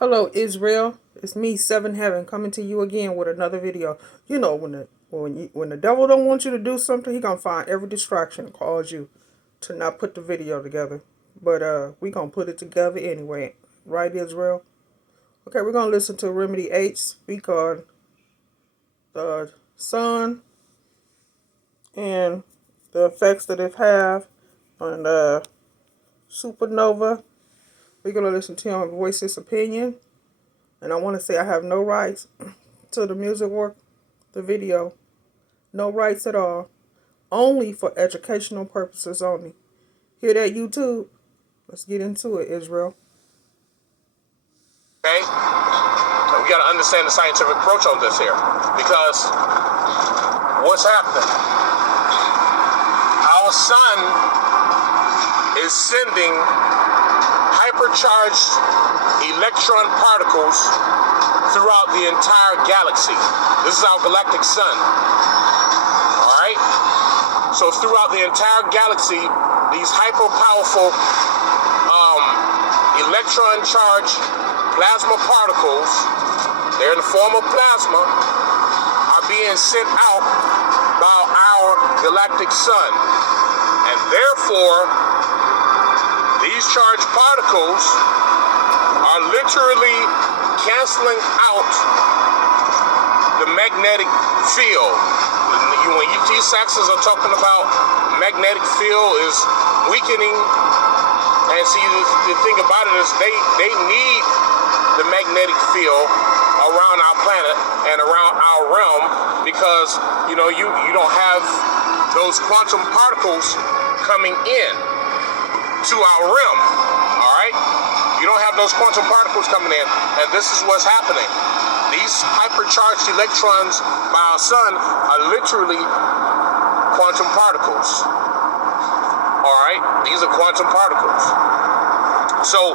Hello, Israel. It's me, Seven Heaven, coming to you again with another video. You know, when the devil don't want you to do something, he gonna find every distraction and cause you to not put the video together. But we gonna put it together anyway, right, Israel? Okay, we're gonna listen to Remedy 8 speak on the sun and the effects that it have on supernova. We're gonna listen to him voice his opinion. And I want to say I have no rights to the music work, the video. No rights at all. Only for educational purposes only. Hear that, YouTube? Let's get into it, Israel. Okay? And we got to understand the scientific approach on this here. Because what's happening? Our sun is sending hypercharged electron particles throughout the entire galaxy. This is our galactic sun. Alright? So throughout the entire galaxy, these hyper-powerful electron-charged plasma particles, they're in the form of plasma, are being sent out by our galactic sun. And therefore, these charged particles are literally canceling out the magnetic field. When UT Saxons are talking about magnetic field is weakening, and see, the thing about it is they need the magnetic field around our planet and around our realm because you don't have those quantum particles coming in to our realm. All right, you don't have those quantum particles coming in, and this is what's happening. These hypercharged electrons by our sun are literally quantum particles. All right, these are quantum particles. So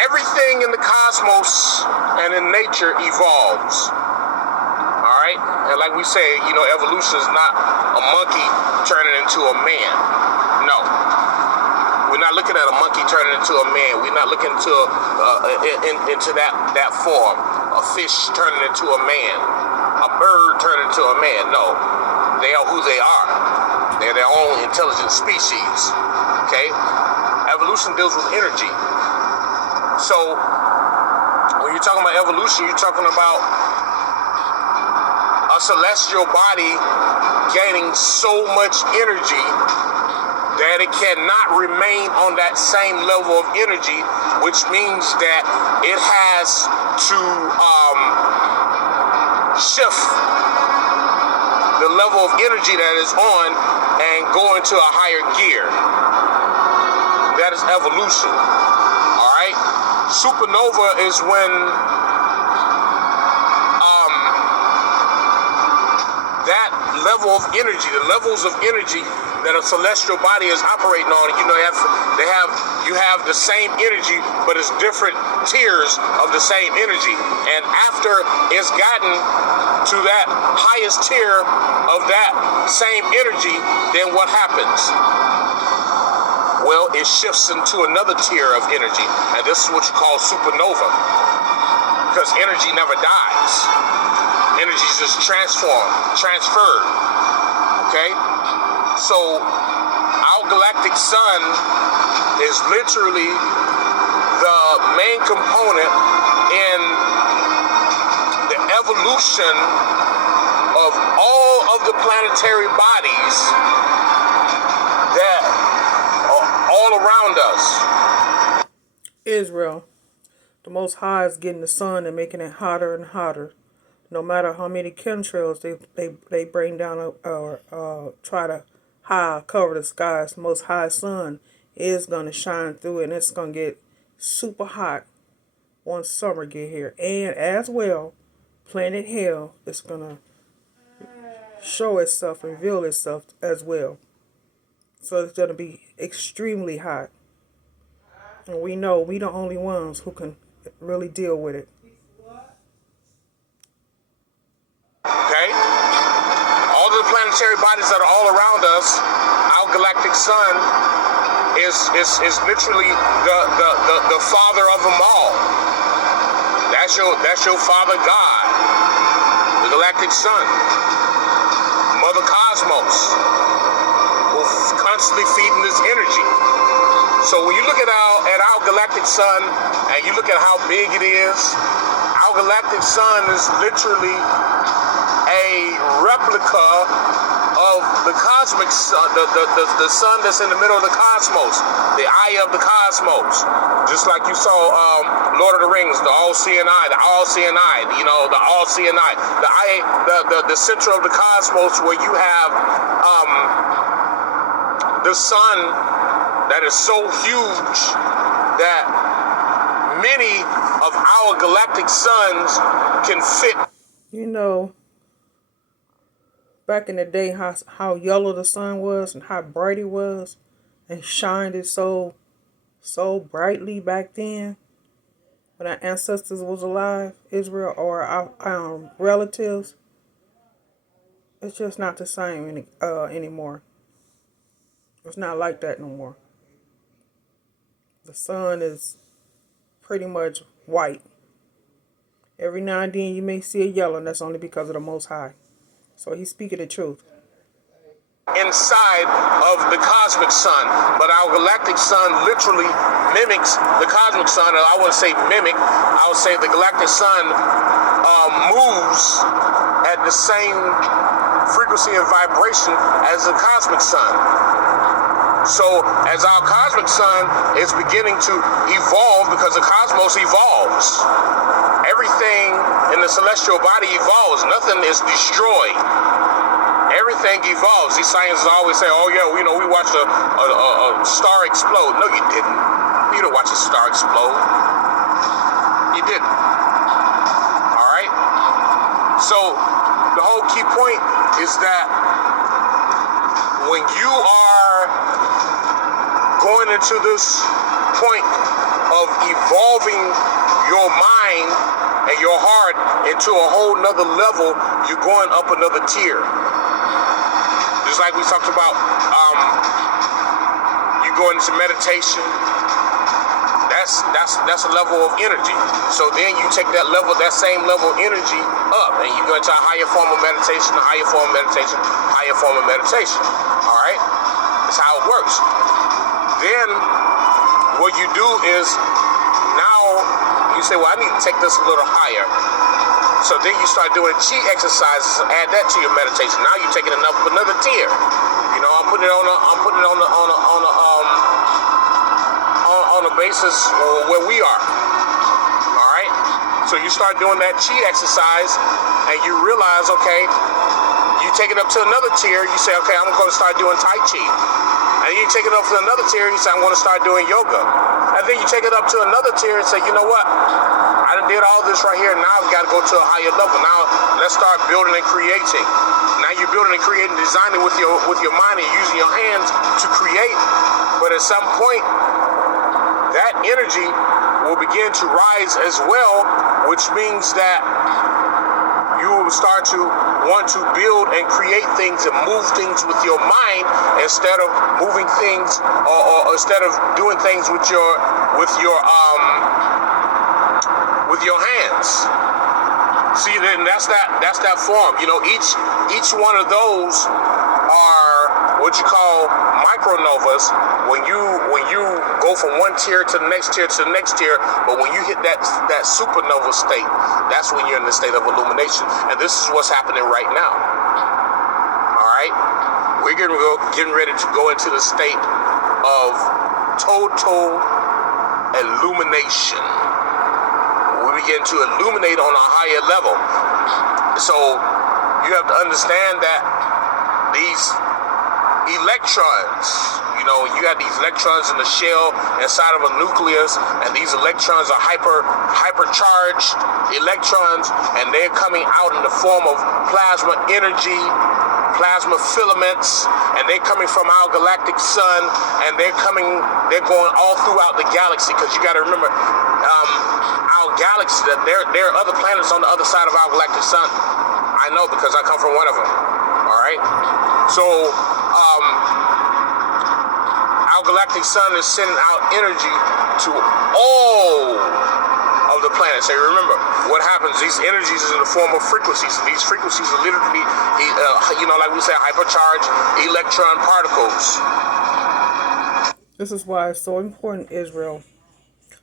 everything in the cosmos and in nature evolves. All right, and like we say, evolution is not a monkey turning into a man. No. We're not looking at a monkey turning into a man. We're not looking into that form. A fish turning into a man. A bird turning into a man. No. They are who they are. They're their own intelligent species. Okay? Evolution deals with energy. So, when you're talking about evolution, you're talking about a celestial body gaining so much energy that it cannot remain on that same level of energy, which means that it has to shift the level of energy that is on and go into a higher gear. That is evolution. All right? Supernova is when that level of energy, the levels of energy that a celestial body is operating on, you have the same energy, but it's different tiers of the same energy. And after it's gotten to that highest tier of that same energy, then what happens? Well, it shifts into another tier of energy, and this is what you call supernova, because energy never dies. Energy is just transferred. Okay? So, our galactic sun is literally the main component in the evolution of all of the planetary bodies that are all around us. Israel, the Most High is getting the sun and making it hotter and hotter. No matter how many chemtrails they bring down or try to cover the skies, the Most High sun is going to shine through it, and it's going to get super hot once summer get here. And as well, planet Hell is going to show itself, reveal itself as well. So it's going to be extremely hot. And we know we the only ones who can really deal with it. Okay? All of the planetary bodies that are all around us, our galactic sun is literally the father of them all. your Father God, the galactic sun, Mother Cosmos, who's constantly feeding this energy. So when you look at our galactic sun and you look at how big it is, our galactic sun is literally a replica of the cosmic sun, the sun that's in the middle of the cosmos, the eye of the cosmos. Just like you saw Lord of the Rings, the all-seeing eye, the all-seeing eye, the all-seeing eye, the eye, the center of the cosmos, where you have the sun that is so huge that many of our galactic suns can fit. You know, back in the day, how yellow the sun was and how bright it was, and shined it so brightly back then, when our ancestors was alive, Israel, or our relatives. It's just not the same anymore. It's not like that no more. The sun is pretty much white. Every now and then you may see a yellow, and that's only because of the Most High. So he's speaking the truth. Inside of the cosmic sun, but our galactic sun literally mimics the cosmic sun. I wouldn't say mimic, I would say the galactic sun moves at the same frequency and vibration as the cosmic sun. So as our cosmic sun is beginning to evolve, because the cosmos evolves, everything in the celestial body evolves. Nothing is destroyed. Everything evolves. These scientists always say, oh yeah, we watched a star explode. No, you didn't. You didn't watch a star explode. You didn't. All right? So the whole key point is that when you are going into this point of evolving your mind and your heart into a whole nother level, you're going up another tier. Just like we talked about, you go into meditation. That's a level of energy. So then you take that same level of energy up, and you go into a higher form of meditation, a higher form of meditation, higher form of meditation. All right, that's how it works. Then what you do is, now you say, well, I need to take this a little higher. So then you start doing chi exercises, add that to your meditation. Now you're taking another tier. You know, I'm putting it on a basis where we are. All right. So you start doing that chi exercise, and you realize, okay, you take it up to another tier. You say, okay, I'm going to start doing Tai Chi. And you take it up to another tier, you say, I want to start doing yoga. And then you take it up to another tier and say, you know what? I done did all this right here, now I've got to go to a higher level. Now let's start building and creating. Now you're building and creating, designing with your mind and using your hands to create. But at some point, that energy will begin to rise as well, which means that you will start to want to build and create things and move things with your mind instead of moving things or instead of doing things with your hands. See, then that's that form. You know, each one of those are what you call micronovas. When you go from one tier to the next tier to the next tier, but when you hit that supernova state, that's when you're in the state of illumination. And this is what's happening right now. All right, we're getting ready to go into the state of total illumination. We begin to illuminate on a higher level. So you have to understand that these electrons, you know, you have these electrons in the shell inside of a nucleus, and these electrons are hypercharged electrons, and they're coming out in the form of plasma energy, plasma filaments, and they're coming from our galactic sun, and they're going all throughout the galaxy, because you got to remember, our galaxy, that there are other planets on the other side of our galactic sun. I know, because I come from one of them. All right, so our galactic sun is sending out energy to all of the planets. planets. So remember, what happens, these energies is in the form of frequencies. These frequencies are literally, like we say, hypercharged electron particles. This is why it's so important, Israel,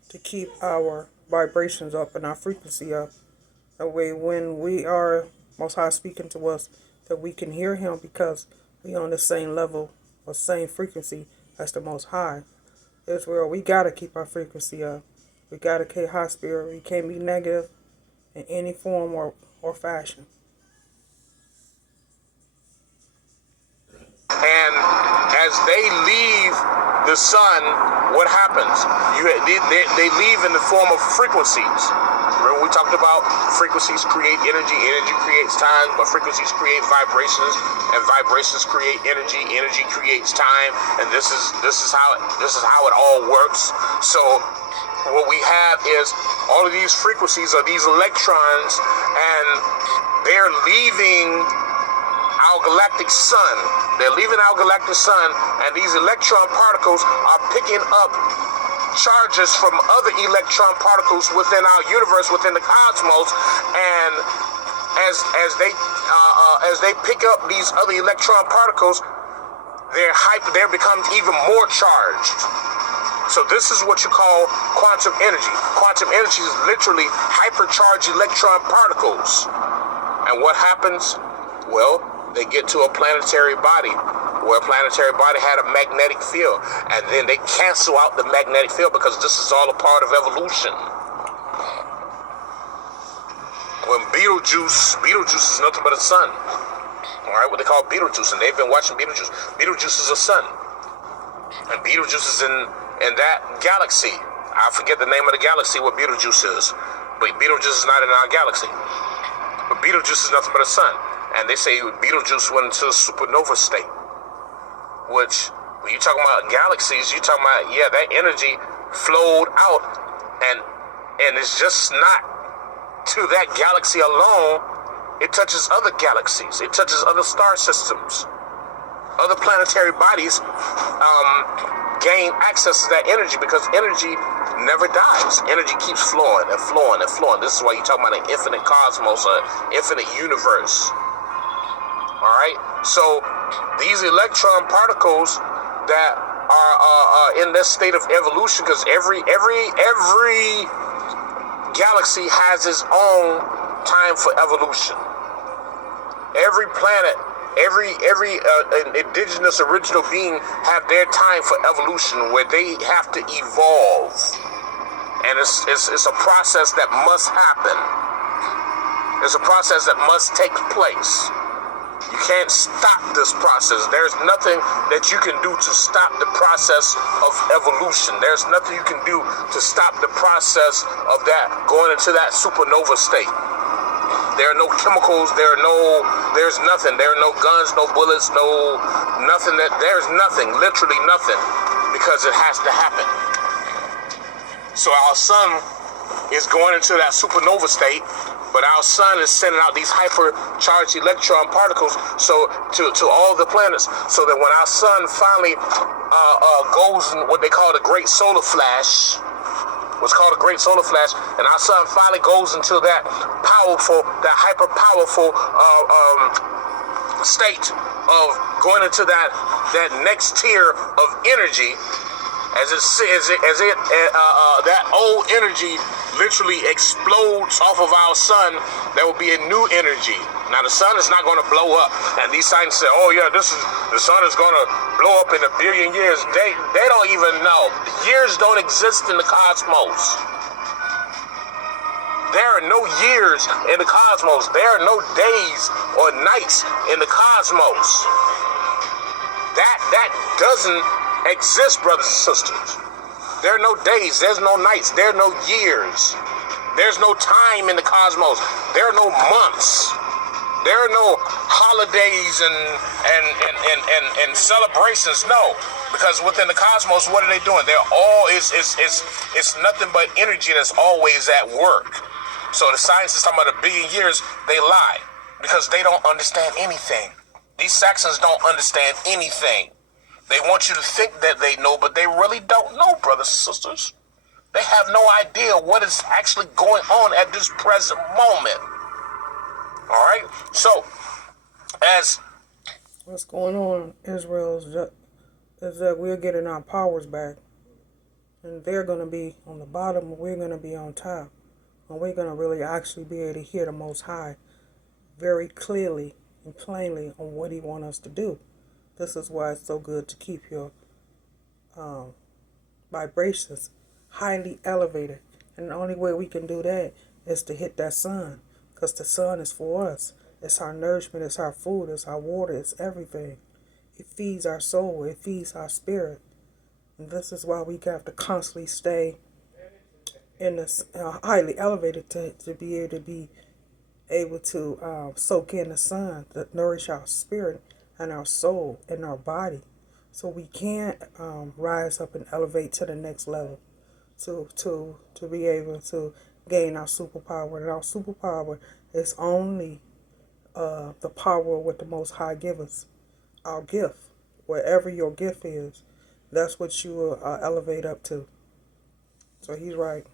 to keep our vibrations up and our frequency up. That way when we are Most High speaking to us, that we can hear him because we on the same level or same frequency as the Most High. Israel, we got to keep our frequency up. We got to keep high spirit. We can't be negative in any form or fashion. And as they leave the sun, what happens? They leave in the form of frequencies. Remember, we talked about frequencies create energy, energy creates time, but frequencies create vibrations, and vibrations create energy, energy creates time, and this is how it all works. So what we have is all of these frequencies are these electrons, and they're leaving our galactic sun. They're leaving our galactic sun, and these electron particles are picking up charges from other electron particles within our universe, within the cosmos, and as they pick up these other electron particles, they're become even more charged. So this is what you call quantum energy. Quantum energy is literally hypercharged electron particles. And what happens? Well, they get to a planetary body where a planetary body had a magnetic field, and then they cancel out the magnetic field because this is all a part of evolution. When Betelgeuse is nothing but a sun. All right, what they call Betelgeuse, and they've been watching Betelgeuse. Betelgeuse is a sun, and Betelgeuse is in that galaxy. I forget the name of the galaxy where Betelgeuse is, but Betelgeuse is not in our galaxy. But Betelgeuse is nothing but a sun, and they say Betelgeuse went into a supernova state. Which, when you're talking about galaxies, you're talking about, that energy flowed out, and it's just not to that galaxy alone. It touches other galaxies. It touches other star systems. Other planetary bodies gain access to that energy because energy never dies. Energy keeps flowing and flowing and flowing. This is why you're talking about an infinite cosmos, an infinite universe. All right? So these electron particles that are in this state of evolution, because every galaxy has its own time for evolution. Every planet, every indigenous original being have their time for evolution where they have to evolve, and it's a process that must happen. It's a process that must take place. You can't stop this process. There's nothing that you can do to stop the process of evolution. There's nothing you can do to stop the process of that going into that supernova state. There are no chemicals. There's nothing. There are no guns, no bullets, there's nothing, literally nothing, because it has to happen. So our sun is going into that supernova state, but our sun is sending out these hypercharged electron particles to all the planets, so that when our sun finally goes in what they call the Great Solar Flash, what's called a Great Solar Flash, and our sun finally goes into that hyper powerful state of going into that next tier of energy, that old energy literally explodes off of our sun. There will be a new energy. Now the sun is not going to blow up, and these scientists say, the sun is going to blow up in 1 billion years. They don't even know. Years don't exist in the cosmos. There are no years in the cosmos. There are no days or nights in the cosmos. That doesn't exist, brothers and sisters. There are no days, there's no nights, there are no years. There's no time in the cosmos. There are no months. There are no holidays and celebrations. No, because within the cosmos, what are they doing? They're all it's nothing but energy that's always at work. So the scientists talking about 1 billion years, they lie because they don't understand anything. These Saxons don't understand anything. They want you to think that they know, but they really don't know, brothers and sisters. They have no idea what is actually going on at this present moment. All right? So, as What's going on, Israel, is that we're getting our powers back. And they're going to be on the bottom, and we're going to be on top. And we're going to really actually be able to hear the Most High very clearly and plainly on what He wants us to do. This is why it's so good to keep your vibrations highly elevated. And the only way we can do that is to hit that sun. Because the sun is for us. It's our nourishment, it's our food, it's our water, it's everything. It feeds our soul, it feeds our spirit. And this is why we have to constantly stay in this highly elevated to be able to soak in the sun, to nourish our spirit and our soul and our body. So we can rise up and elevate to the next level to be able to gain our superpower. And our superpower is only the power of what the Most High give us, our gift. Wherever your gift is, that's what you will elevate up to. So he's right.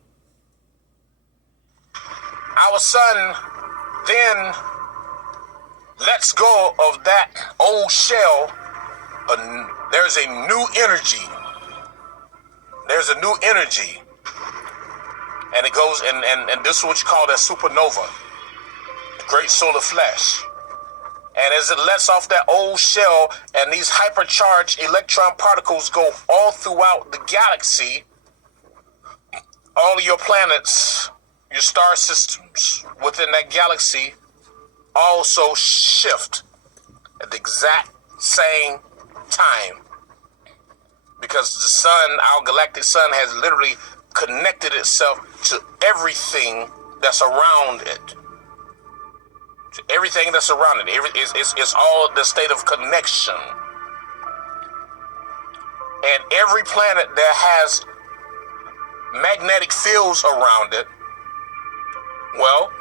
our sun then lets go of that old shell, there's a new energy. There's a new energy. And it goes, and this is what you call that supernova, the great solar flash. And as it lets off that old shell and these hypercharged electron particles go all throughout the galaxy, all of your planets, your star systems within that galaxy also shift at the exact same time. Because the sun, our galactic sun, has literally connected itself to everything that's around it. To everything that's around it. It's all the state of connection. And every planet that has magnetic fields around it, well,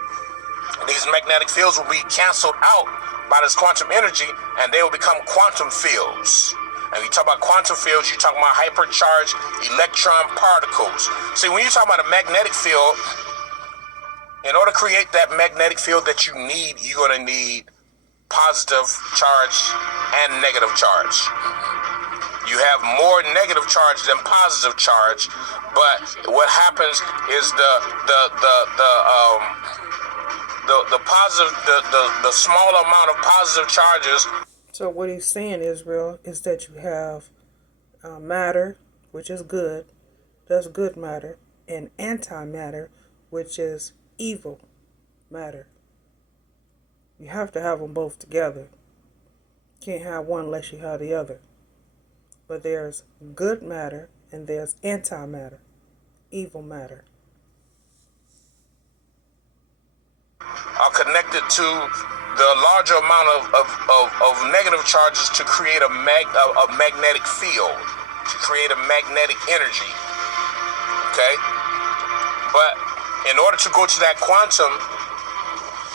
these magnetic fields will be canceled out by this quantum energy, and they will become quantum fields. And you talk about quantum fields, you're talking about hypercharged electron particles. See, when you talk about a magnetic field, in order to create that magnetic field that you need, you're going to need positive charge and negative charge. You have more negative charge than positive charge, but what happens is the positive, the small amount of positive charges. So what he's saying, Israel, is that you have matter, which is good, that's good matter, and antimatter, which is evil matter. You have to have them both together. You can't have one unless you have the other. But there's good matter and there's antimatter, evil matter. Are connected to the larger amount of negative charges to create a magnetic field, to create a magnetic energy. Okay? But in order to go to that quantum,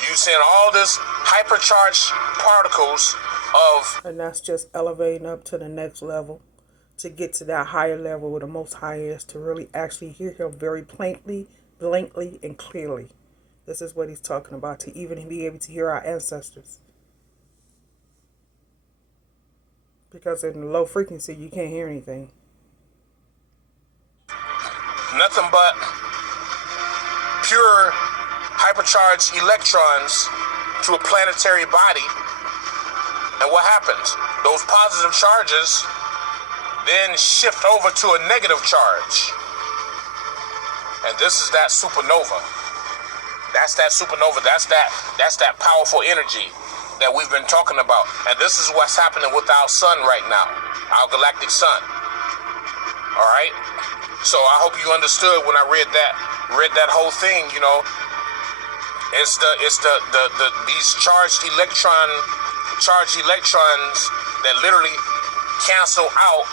you send all this hypercharged particles of... And that's just elevating up to the next level, to get to that higher level where the Most High is, to really actually hear Him very plainly, blankly, and clearly. This is what he's talking about, to even be able to hear our ancestors. Because in the low frequency, you can't hear anything. Nothing but pure hypercharged electrons to a planetary body. And what happens? Those positive charges then shift over to a negative charge. And this is that supernova. That's that supernova. That's that powerful energy that we've been talking about. And this is what's happening with our sun right now, our galactic sun. All right. So I hope you understood when I read that whole thing. You know, it's these charged electrons that literally cancel out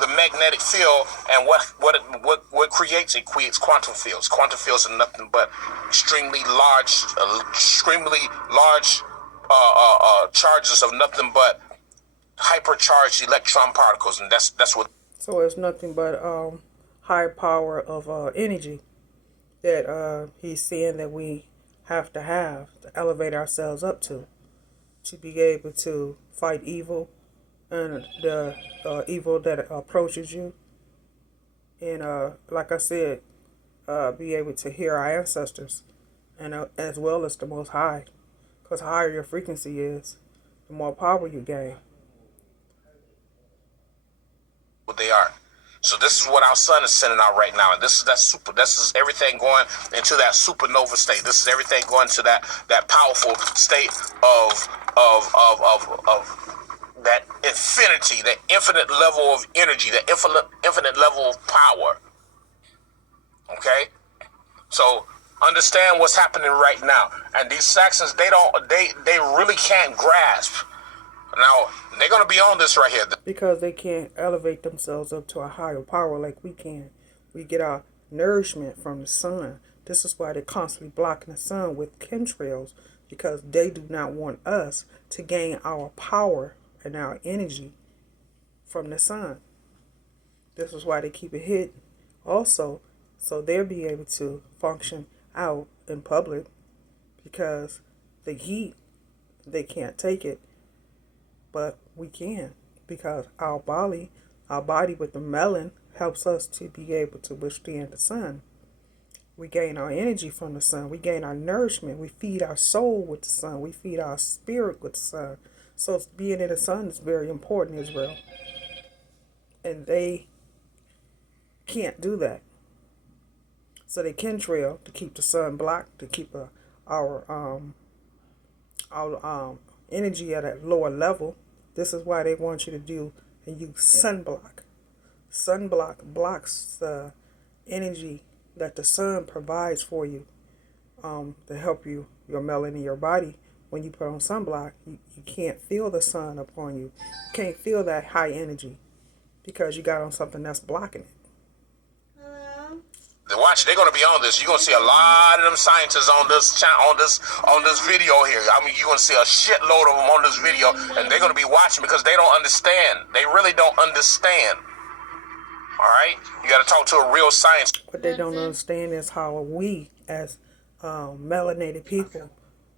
the magnetic field, and what creates it? Creates quantum fields. Quantum fields are nothing but extremely large charges of nothing but hypercharged electron particles, and that's what. So it's nothing but high power of energy that he's saying that we have to elevate ourselves up to be able to fight evil and the evil that approaches you. And like I said, be able to hear our ancestors and as well as the Most High. Because the higher your frequency is, the more power you gain. What they are. So this is what our sun is sending out right now, and this is everything going into that supernova state. This is everything going to that powerful state of that infinity, that infinite level of energy, that infinite level of power. Okay, so understand what's happening right now, and these Saxons, they really can't grasp. Now they're gonna be on this right here because they can't elevate themselves up to a higher power like we can. We get our nourishment from the sun. This is why they're constantly blocking the sun with chemtrails, because they do not want us to gain our power and our energy from the sun. This is why they keep it hidden also, so they'll be able to function out in public, because the heat, they can't take it, but we can, because our body with the melanin helps us to be able to withstand the sun. We gain our energy from the sun. We gain our nourishment. We feed our soul with the sun. We feed our spirit with the sun. So being in the sun is very important, Israel. And they can't do that. So they chemtrail to keep the sun blocked, to keep our energy at a lower level. This is why they want you to do and use sunblock. Sunblock blocks the energy that the sun provides for you to help you, your melanin in your body. When you put on sunblock, you can't feel the sun upon you. You can't feel that high energy because you got on something that's blocking it. Watch, they're gonna be on this. You're gonna see a lot of them scientists on this video here. I mean, you're gonna see a shitload of them on this video, and they're gonna be watching because they don't understand. They really don't understand. All right, you gotta talk to a real scientist. What they don't understand is how we, as melanated people,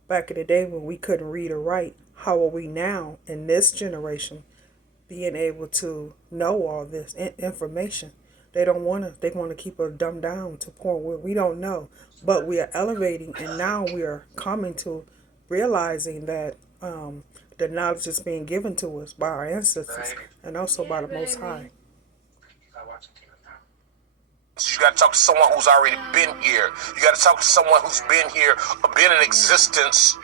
back in the day when we couldn't read or write, how are we now in this generation being able to know all this information? They don't want to. They want to keep us dumbed down to a point where we don't know. But we are elevating, and now we are coming to realizing that the knowledge is being given to us by our ancestors and also by the Most High. You got to talk to someone who's already been here. You got to talk to someone who's been here, been in existence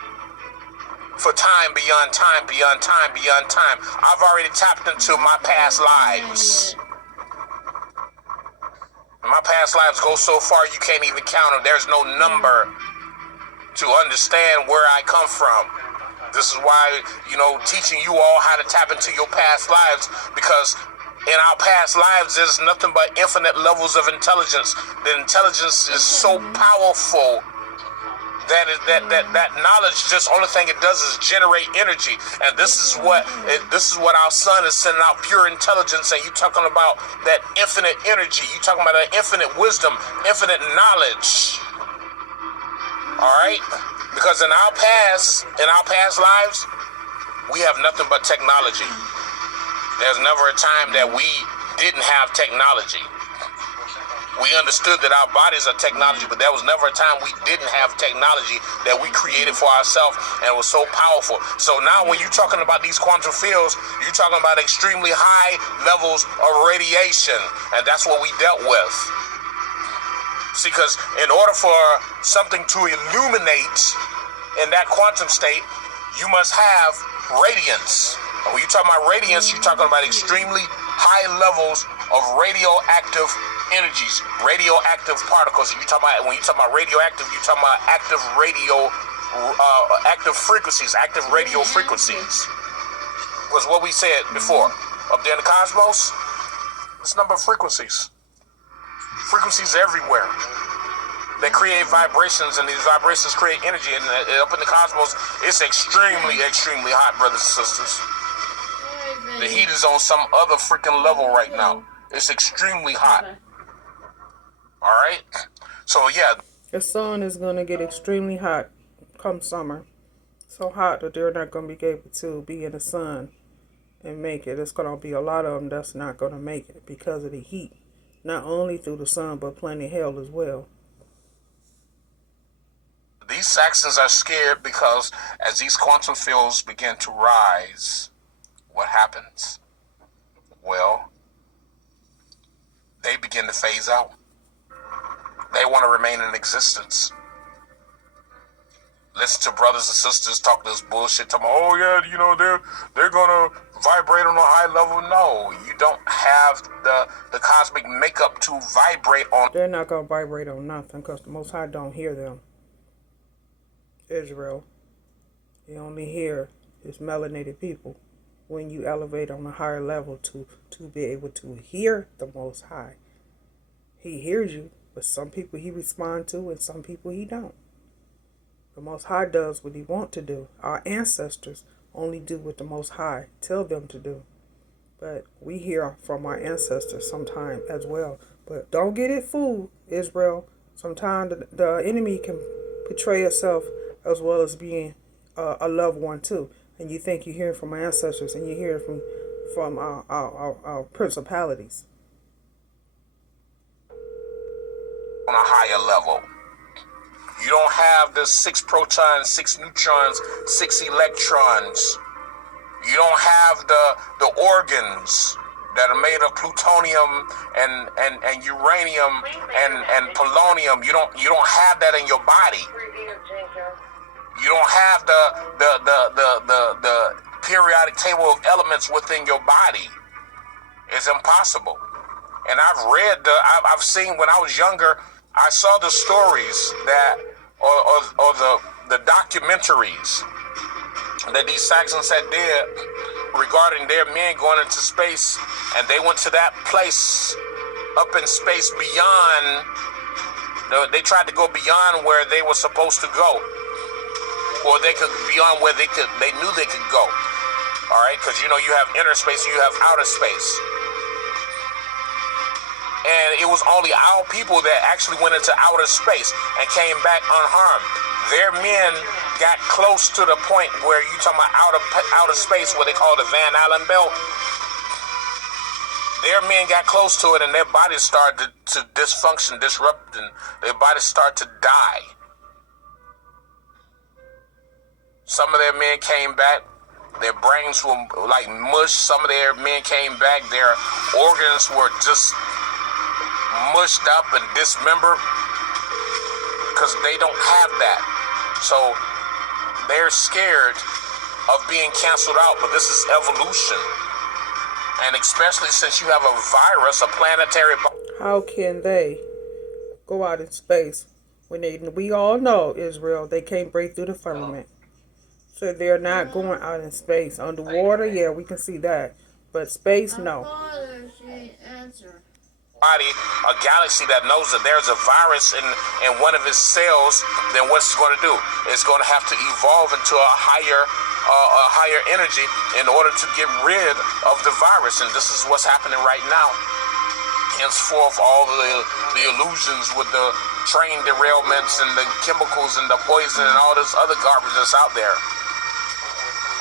for time beyond time, beyond time, beyond time. I've already tapped into my past lives. My past lives go so far you can't even count them. There's no number to understand where I come from. This is why, teaching you all how to tap into your past lives, because in our past lives, there's nothing but infinite levels of intelligence. The intelligence is so powerful that knowledge, just only thing it does is generate energy. And this is what our sun is sending out, pure intelligence. And you talking about that infinite energy. You talking about that infinite wisdom, infinite knowledge. All right? Because in our past lives, we have nothing but technology. There's never a time that we didn't have technology. We understood that our bodies are technology, but there was never a time we didn't have technology that we created for ourselves, and it was so powerful. So now when you're talking about these quantum fields, you're talking about extremely high levels of radiation, and that's what we dealt with. See, because in order for something to illuminate in that quantum state, you must have radiance. And when you're talking about radiance, you're talking about extremely high levels of radioactive energies, radioactive particles. When you talk about radioactive, you're talking about active frequencies, active radio frequencies. Was what we said before. Up there in the cosmos, it's a number of frequencies. Frequencies everywhere. They create vibrations, and these vibrations create energy. And up in the cosmos, it's extremely, extremely hot, brothers and sisters. The heat is on some other freaking level right now. It's extremely hot. All right. So yeah, The sun is going to get extremely hot come summer. So hot that they're not going to be able to be in the sun and make it. It's going to be a lot of them that's not going to make it because of the heat. Not only through the sun, but plenty of hell as well. these Saxons are scared because as these quantum fields begin to rise, what happens? Well, they begin to phase out. They want to remain in existence. Listen to brothers and sisters talk this bullshit. Talking, oh yeah, you know they're gonna vibrate on a high level. No, you don't have the cosmic makeup to vibrate on. They're not going to vibrate on nothing because the Most High don't hear them. Israel, they only hear his melanated people when you elevate on a higher level to be able to hear the Most High. He hears you, but some people he responds to and some people he don't. The Most High does what he wants to do. Our ancestors only do what the Most High tell them to do. But we hear from our ancestors sometime as well. But don't get it fooled, Israel. Sometimes the enemy can portray itself as well as being a loved one too. And you think you're hearing from our ancestors and you hear from our principalities. On a higher level. You don't have the 6 protons, 6 neutrons, 6 electrons. You don't have the organs that are made of plutonium and uranium and polonium. You don't have that in your body. You don't have the periodic table of elements within your body. It's impossible. And I've seen when I was younger, I saw the stories that or the documentaries that these Saxons had did regarding their men going into space, and they went to that place up in space beyond. They tried to go beyond where they were supposed to go, or they could beyond where they knew they could go. All right, because you have inner space and you have outer space. And it was only our people that actually went into outer space and came back unharmed. Their men got close to the point where you talking about outer space, what they call the Van Allen belt. Their men got close to it and their bodies started to dysfunction, disrupt, and their bodies start to die. Some of their men came back. Their brains were like mush. Some of their men came back. Their organs were just mushed up and dismembered because they don't have that. So they're scared of being canceled out, but this is evolution. And especially since you have a virus, a planetary... How can they go out in space when we all know, Israel, they can't break through the firmament? So they're not going out in space. Underwater, yeah, we can see that. But space, no. Body, a galaxy that knows that there's a virus in one of its cells, then what's it going to do? It's going to have to evolve into a higher energy in order to get rid of the virus, and this is what's happening right now. Henceforth, all the illusions with the train derailments and the chemicals and the poison and all this other garbage that's out there.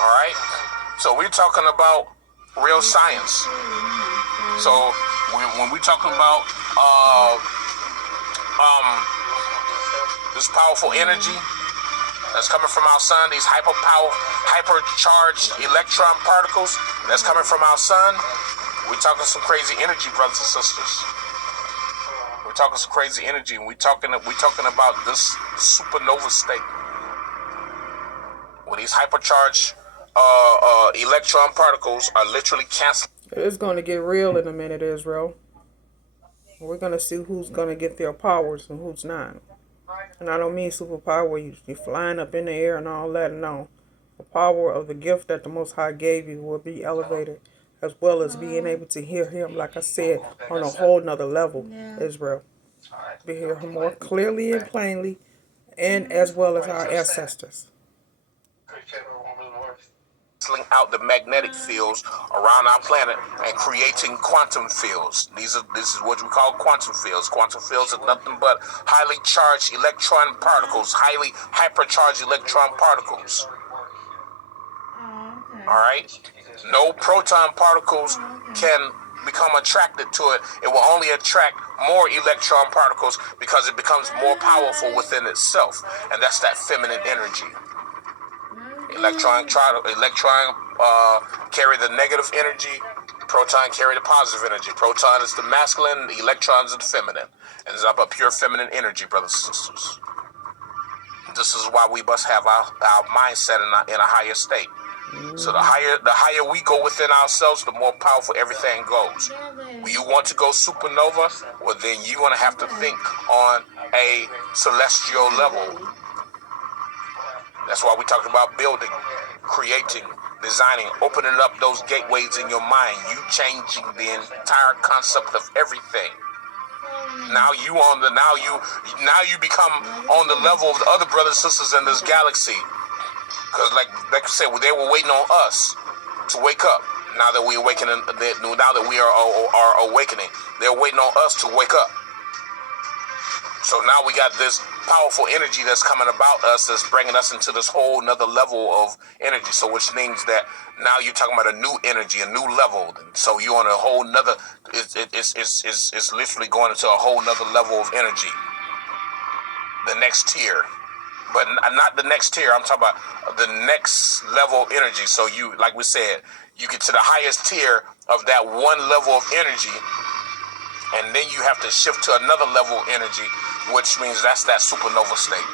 All right, so we're talking about real science. So when we're talking about this powerful energy that's coming from our sun, these hypercharged electron particles that's coming from our sun, we're talking some crazy energy, brothers and sisters. We're talking some crazy energy, and we're talking about this supernova state where these hypercharged electron particles are literally canceling. It's going to get real in a minute, Israel. We're going to see who's going to get their powers and who's not. And I don't mean superpower where you're flying up in the air and all that. No. The power of the gift that the Most High gave you will be elevated, as well as being able to hear him, like I said, on a whole nother level, Israel. We hear him more clearly and plainly, and as well as our ancestors. canceling out the magnetic fields around our planet and creating quantum fields. This is what we call quantum fields. Quantum fields are nothing but highly charged electron particles, highly hypercharged electron particles. All right? No proton particles can become attracted to it. It will only attract more electron particles because it becomes more powerful within itself. And that's that feminine energy. Electron carry the negative energy. Proton carry the positive energy. Proton is the masculine, the electrons are the feminine. And it's about pure feminine energy, brothers and sisters. This is why we must have our mindset in a higher state. So the higher we go within ourselves, the more powerful everything goes. When you want to go supernova, well then you're going to have to think on a celestial level. That's why we talked about building, creating, designing, opening up those gateways in your mind. You changing the entire concept of everything. Now you become on the level of the other brothers and sisters in this galaxy. Because like I said, they were waiting on us to wake up. Now that we are awakening, they're waiting on us to wake up. So now we got this powerful energy that's coming about us, that's bringing us into this whole nother level of energy. So which means that now you're talking about a new energy, a new level. So you're on a whole nother, it's literally going into a whole nother level of energy. The next tier. But not the next tier, I'm talking about the next level of energy. So you, like we said, you get to the highest tier of that one level of energy, and then you have to shift to another level of energy, which means that's that supernova state.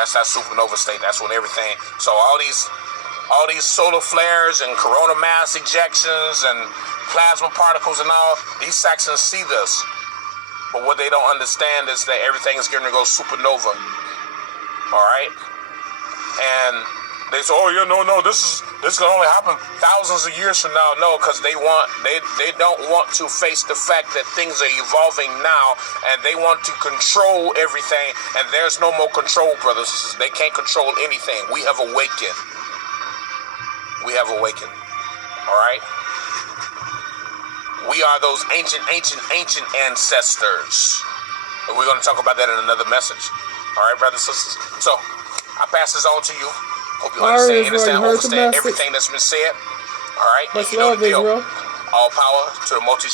That's that supernova state. That's when everything, so all these solar flares and corona mass ejections and plasma particles and all, these Saxons see this. But what they don't understand is that everything is going to go supernova. All right, and they say, "Oh, no, this can only happen thousands of years from now." No, because they don't want to face the fact that things are evolving now, and they want to control everything. And there's no more control, brothers. They can't control anything. We have awakened. We have awakened. All right. We are those ancient ancestors. And we're going to talk about that in another message. All right, brothers and sisters. So, I pass this on to you. Hope you understand everything that's been said. All right. Much love, Israel. All power to the Multi